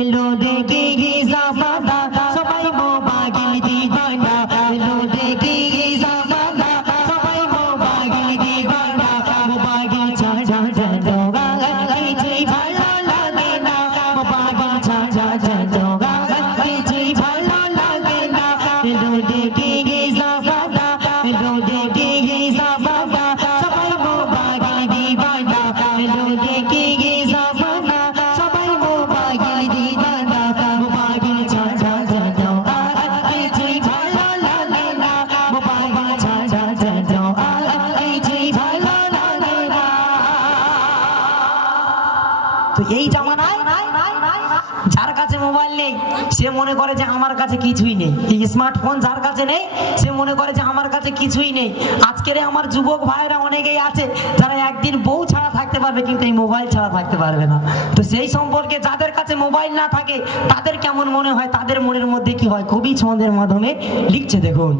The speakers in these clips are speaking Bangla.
এলো দেখে জামানা সবাই মোবাইল দিবানা, এলো দেখে জামানা সবাই মোবাইল দিবানা, মোবাইল ছাড়া যেন কিছুই ভালো লাগে না, মোবাইল ছাড়া যেন কিছুই ভালো লাগে না। এলো দেখে জামানা, এলো দেখে জামানা সবাই মোবাইল দিবানা, এলো দেখে জামানা সবাই মোবাইল দিবানা, মোবাইল ছাড়া যেন কিছুই ভালো লাগে না, মোবাইল ছাড়া যেন কিছুই ভালো লাগে না। তো এই জামানায় যার কাছে মোবাইল নেই সে মনে করে যে আমার কাছে কিছুই নেই, এই স্মার্টফোন যার কাছে নেই সে মনে করে যে আমার কাছে কিছুই নেই। আজকের আমার যুবক ভাইরা অনেকেই আছে যারা একদিন বউ ছাড়া থাকতে পারবে কিন্তু এই মোবাইল ছাড়া থাকতে পারবে না। তো সেই সম্পর্কে যাদের কাছে মোবাইল না থাকে তাদের কেমন মনে হয়, তাদের মনের মধ্যে কি হয়, কবি ছন্দের মাধ্যমে লিখছে দেখুন।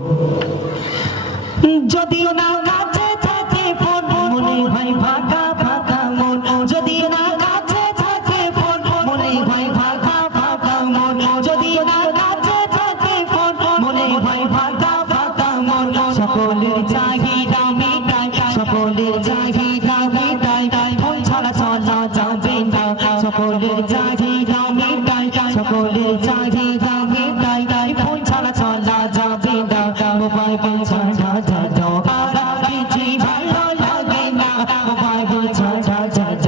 যদিও না কাছে থাকে ফোন মনে হয় ফাঁকা ফাঁকা মন, যদিও না কাছে থাকে ফোন মনে হয় ফাঁকা ফাঁকা মন, যদিও না কাছে থাকে ফোন মনে হয় ফাঁকা ফাঁকা মন। সকলের চাহিদা মেটাই, সকলের চাহিদা মেটাই, ফোন ছাড়া চলা যাবে না, সকলের চাহিদা মেটাই, সকলের চাহিদা মেটাই, ফোন ছাড়া চলা যাবে না, মোবাইল ছাড়া যেন কিছুই ভালো লাগে না, মোবাইল ছাড়া যেন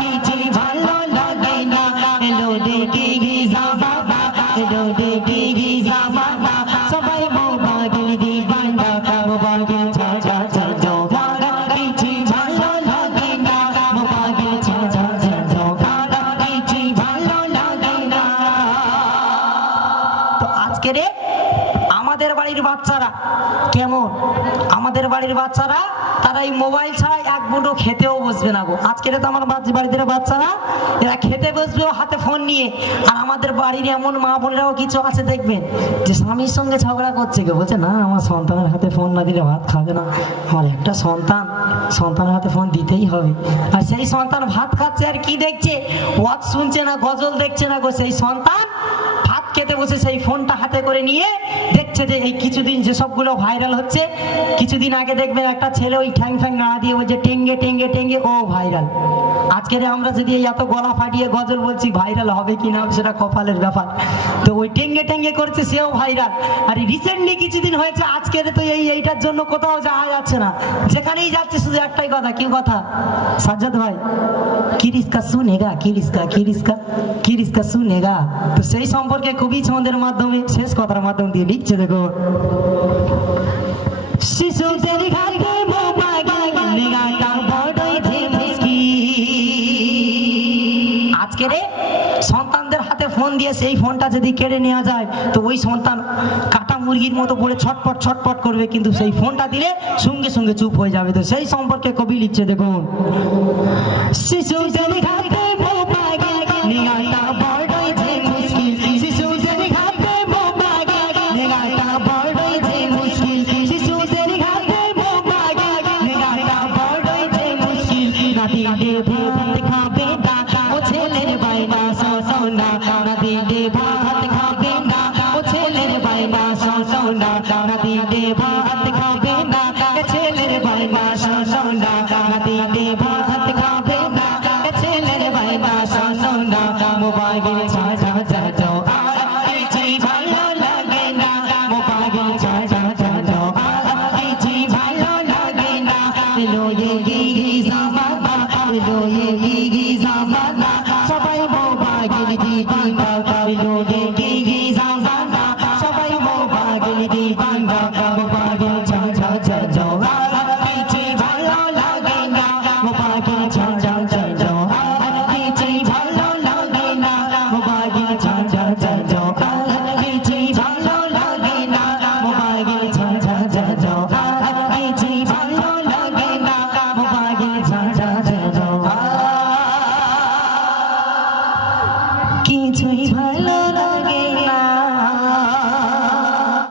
কিছুই ভালো লাগে না। এলো দেখে জামানা, এলো দেখে জামানা সবাই মোবাইল দিবানা, মোবাইল ছাড়া যেন কিছুই ভালো লাগে না, মোবাইল ছাড়া যেন কিছুই ভালো লাগে না। তো আজকে রে আমাদের বাড়ির বাচ্চারা কেমন, আমাদের বাড়ির বাচ্চারা তারা এই মোবাইল ছাড়া এক মুঠো খেতেও বসবে না গো। আজকের তো আমার বাড়িতে বাচ্চারা এরা খেতে বসবেও হাতে ফোন নিয়ে। আর আমাদের বাড়ির এমন মা বোনেরাও কিছু আছে দেখবেন যে স্বামীর সঙ্গে ঝগড়া করছে, কেউ বলছে না আমার সন্তানের হাতে ফোন না দিলে ভাত খাবে না, আমার একটা সন্তান, সন্তানের হাতে ফোন দিতেই হবে। আর সেই সন্তান ভাত খাচ্ছে আর কি দেখছে, ওয়াজ শুনছে না, গজল দেখছে না গো, সেই সন্তান ভাত খেতে বসে সেই ফোনটা হাতে করে নিয়ে দেখছে যে এই কিছুদিন যে সবগুলো ভাইরাল হচ্ছে। কিছুদিন আগে দেখবেন একটা ছেলে ওই ঠ্যাং ফ্যাং নাড়া দিয়ে বলছে টেঙ্গে টেঙ্গে টেঙ্গে, ও ভাইরাল। আজকের আমরা যদি এই এত গলা ফাটিয়ে গজল বলছি ভাইরাল হবে কি না সেটা কপালের ব্যাপার। তো ওই টেঙ্গে টেঙ্গে করছে সেও ভাইরাল। আর রিসেন্টলি কিছুদিন হয়েছে আজকের তো এইটার জন্য কোথাও যাওয়া যাচ্ছে না, যেখানেই যাচ্ছে শুধু একটাই কথা, কি কথা সাজ্জাদ ভাই, কি রিস্কা শুনেগা, কি রিস্কা, কি রিস্কা, কি রিস্কা শুনেগা। তো সেই সম্পর্কে কবি ছন্দের মাধ্যমে শেষ কথার মাধ্যম দিয়ে লিখছে দেখো। শিশুদের হাতে মোবাইল নেওয়াটা বড়ই যে মুশকিল। আজকে রে সন্তানদের হাতে ফোন দিয়ে সেই ফোনটা যদি কেড়ে নেওয়া যায় তো ওই সন্তান কাটা মুরগির মতো পড়ে ছটপট ছটপট করবে, কিন্তু সেই ফোনটা দিলে সঙ্গে সঙ্গে চুপ হয়ে যাবে। তো সেই সম্পর্কে কবি লিখছে দেখুন। শিশুদের হাতে মোবাইল নেওয়াটা বড়ই যে মুশকিল, শিশুদের হাতে মোবাইল নেওয়াটা বড়ই যে মুশকিল, শিশুদের হাতে মোবাইল নেওয়াটা বড়ই যে মুশকিল। নাতিদের ভাত খাবে না, ও ছেলের বাইনা শোনো না, নাতিদের ভাত খাবে না, ও ছেলের বাইনা শোনো না, নাতিদের ভাত খাবে না, ছেলের বাইনা শোনো না, নাতিদের ভাত খাবে না, ছেলের বাইনা শোনো না, মোবাইল ছাড়া যেন কিছুই ভালো লাগে না, মোবাইল ছাড়া যেন কিছুই ভালো লাগে না। এলো এই জামানা, এলো এই জামানা